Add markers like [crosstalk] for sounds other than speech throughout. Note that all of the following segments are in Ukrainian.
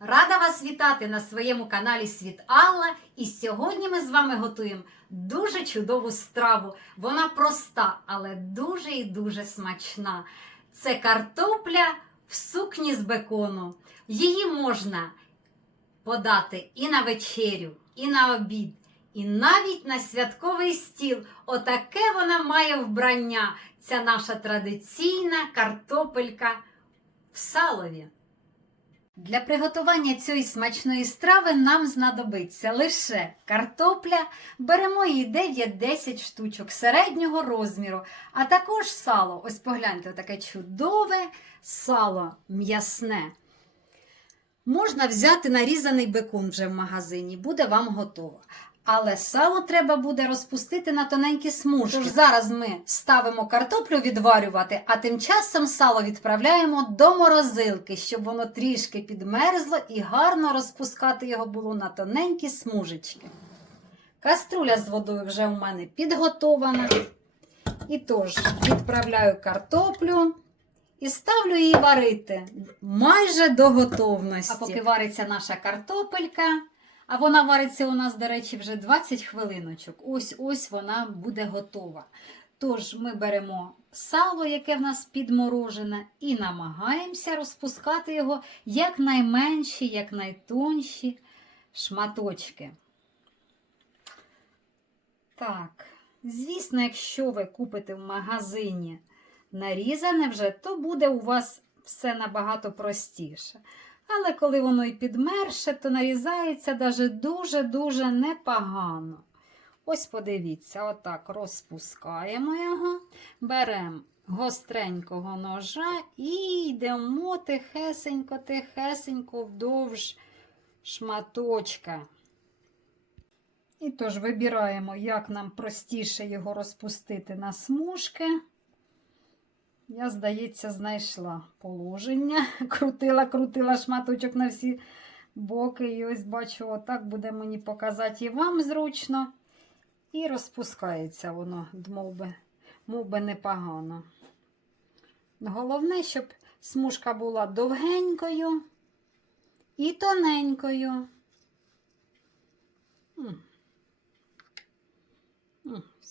Рада вас вітати на своєму каналі Світ Алла. І сьогодні ми з вами готуємо дуже чудову страву. Вона проста, але дуже і дуже смачна. Це картопля в сукні з бекону. Її можна подати і на вечерю, і на обід, і навіть на святковий стіл. Отаке вона має вбрання. Ця наша традиційна картопелька в салові. Для приготування цієї смачної страви нам знадобиться лише картопля, беремо її 9-10 штучок середнього розміру, а також сало. Ось погляньте, таке чудове сало м'ясне. Можна взяти нарізаний бекон вже в магазині, буде вам готово. Але сало треба буде розпустити на тоненькі смужки. Тож зараз ми ставимо картоплю відварювати, а тим часом сало відправляємо до морозилки, щоб воно трішки підмерзло і гарно розпускати його було на тоненькі смужечки. Каструля з водою вже у мене підготована. І тож відправляю картоплю і ставлю її варити майже до готовності. А поки вариться наша картопелька, а вона вариться у нас, до речі, вже 20 хвилиночок. Ось ось вона буде готова. Тож ми беремо сало, яке в нас підморожене, і намагаємося розпускати його якнайменші, якнайтонші шматочки. Так, звісно, якщо ви купите в магазині нарізане вже, то буде у вас все набагато простіше. Але коли воно і підмерше, то нарізається даже дуже-дуже непогано. Ось подивіться, отак розпускаємо його, беремо гостренького ножа і йдемо тихесенько-тихесенько вдовж шматочка. І тож вибираємо, як нам простіше його розпустити на смужки. Я, здається, знайшла положення. [laughs] Крутила, крутила шматочок на всі боки. І ось бачу, отак буде мені показати і вам зручно. І розпускається воно, мов би, мов би непогано. Головне, щоб смужка була довгенькою і тоненькою.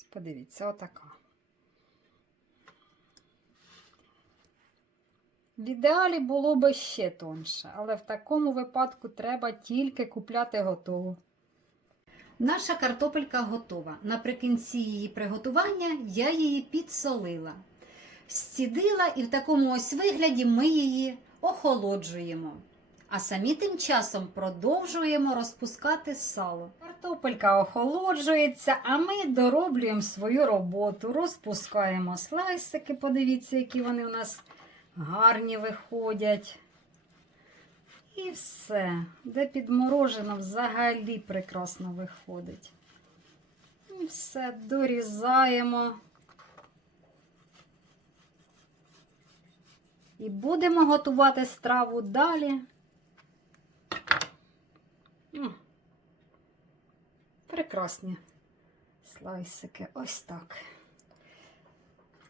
Подивіться, отака. В ідеалі було би ще тонше, але в такому випадку треба тільки купляти готову. Наша картопелька готова. Наприкінці її приготування я її підсолила, зцідила і в такому ось вигляді ми її охолоджуємо. А самі тим часом продовжуємо розпускати сало. Картопелька охолоджується, а ми дороблюємо свою роботу, розпускаємо слайсики. Подивіться, які вони у нас гарні виходять. І все. Де підморожено, взагалі прекрасно виходить. І все, дорізаємо. І будемо готувати страву далі. Прекрасні слайсики. Ось так.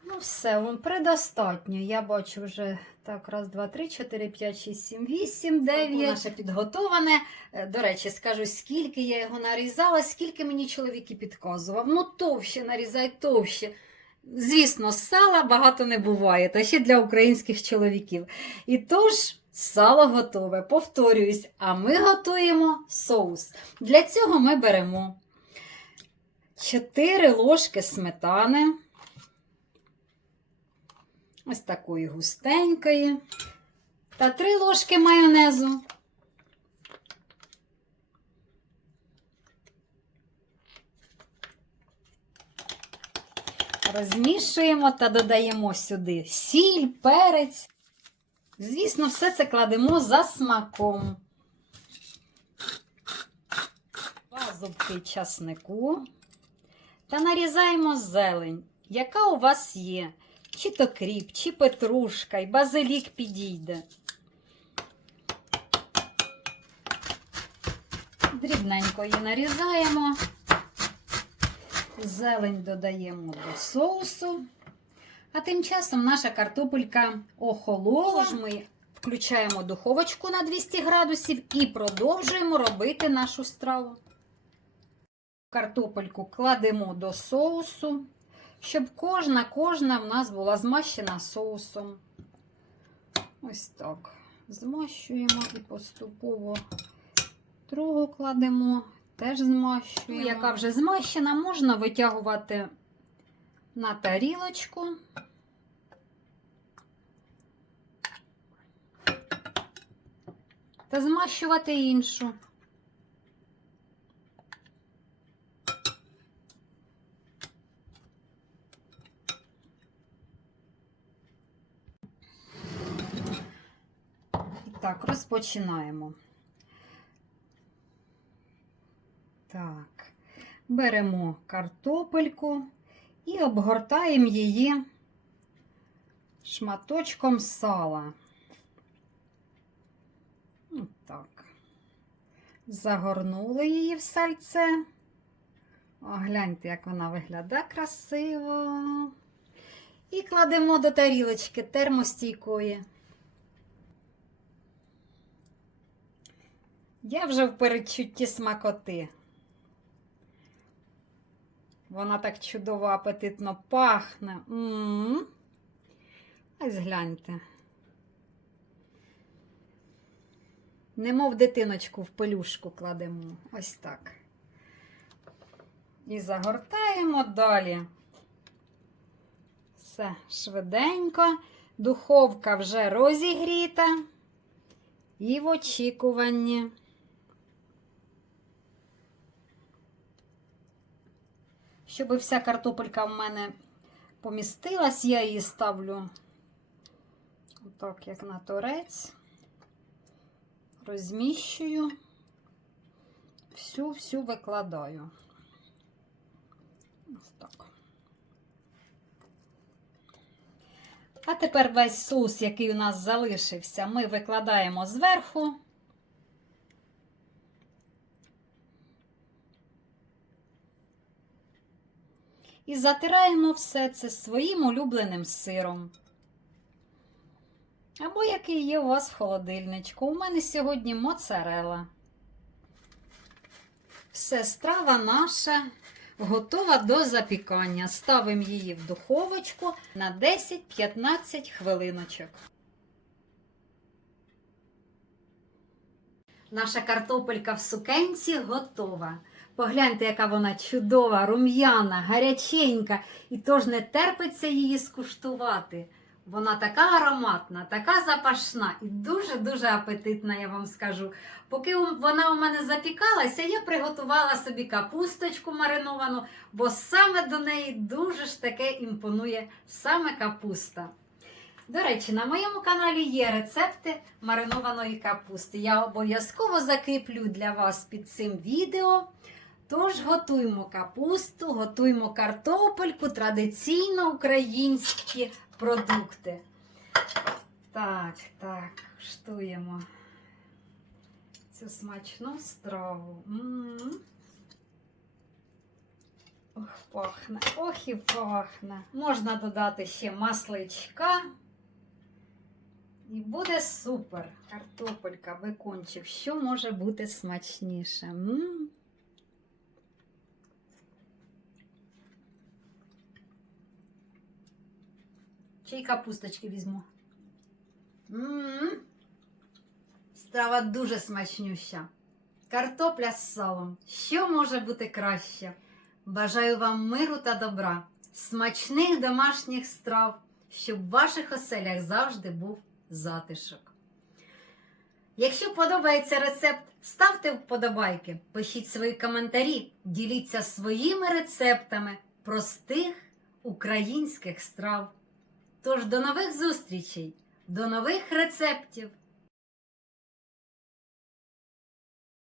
Ну, все, вон предостатньо. Я бачу вже так, раз, два, три, чотири, п'ять, шість, сім, вісім, дев'ять. Наше підготоване. Е, До речі, скажу, скільки я його нарізала, скільки мені чоловік і підказував. Ну, товще нарізай, товще. Звісно, сала багато не буває, та ще для українських чоловіків. І тож. Сало готове, повторююсь, а ми готуємо соус. Для цього ми беремо 4 ложки сметани, ось такої густенької, та 3 ложки майонезу. Розмішуємо та додаємо сюди сіль, перець. Звісно, все це кладемо за смаком. Два зубки часнику. Та нарізаємо зелень, яка у вас є. Чи то кріп, чи петрушка, і базилік підійде. Дрібненько її нарізаємо. Зелень додаємо до соусу. А тим часом наша картопелька охолола. Ми Включаємо духовочку на 200 градусів і продовжуємо робити нашу страву. Картопельку кладемо до соусу, щоб кожна кожна в нас була змащена соусом. Ось так. Змащуємо і поступово другу кладемо, теж змащуємо. Яка вже змащена, можна витягувати на тарілочку. Та змащувати іншу. І так, розпочинаємо. Так, беремо картопельку і обгортаємо її шматочком сала. От Так. Загорнули її в сальце. О, гляньте, як вона виглядає красиво. І кладемо до тарілочки термостійкої. Я вже в передчутті смакоти. Вона так чудово апетитно пахне. М-м-м. Ось гляньте. Немов дитиночку в пелюшку кладемо. Ось так. І загортаємо далі. Все, швиденько. Духовка вже розігріта. І в очікуванні. Щоб вся картопелька в мене помістилась, я її ставлю отак, як на торець. Розміщую, всю-всю викладаю. Ось так. А тепер весь соус, який у нас залишився, ми викладаємо зверху. І затираємо все це своїм улюбленим сиром. Або який є у вас в холодильничку. У мене сьогодні моцарела. Все, страва наша готова до запікання. Ставимо її в духовочку на 10-15 хвилиночок. Наша картопелька в сукенці готова. Погляньте, яка вона чудова, рум'яна, гаряченька, і тож не терпиться її скуштувати. Вона така ароматна, така запашна і дуже-дуже апетитна, я вам скажу. Поки вона у мене запікалася, я приготувала собі капусточку мариновану, бо саме до неї дуже ж таке імпонує саме капуста. До речі, на моєму каналі є рецепти маринованої капусти. Я обов'язково закріплю для вас під цим відео. Тож готуємо капусту, готуємо картопельку, традиційно українські продукти. Так, так, штуємо цю смачну страву. Ох, пахне, ох і пахне. Можна додати ще масличка. І буде супер. Картопелька, бекончик. Що може бути смачніше? М. Ще й капусточки візьму. М-м. Страва дуже смачнюща. Картопля з салом. Що може бути краще? Бажаю вам миру та добра, смачних домашніх страв, щоб в ваших оселях завжди був затишок. Якщо подобається рецепт, ставте вподобайки, пишіть свої коментарі, діліться своїми рецептами простих українських страв. Тож до нових зустрічей, до нових рецептів!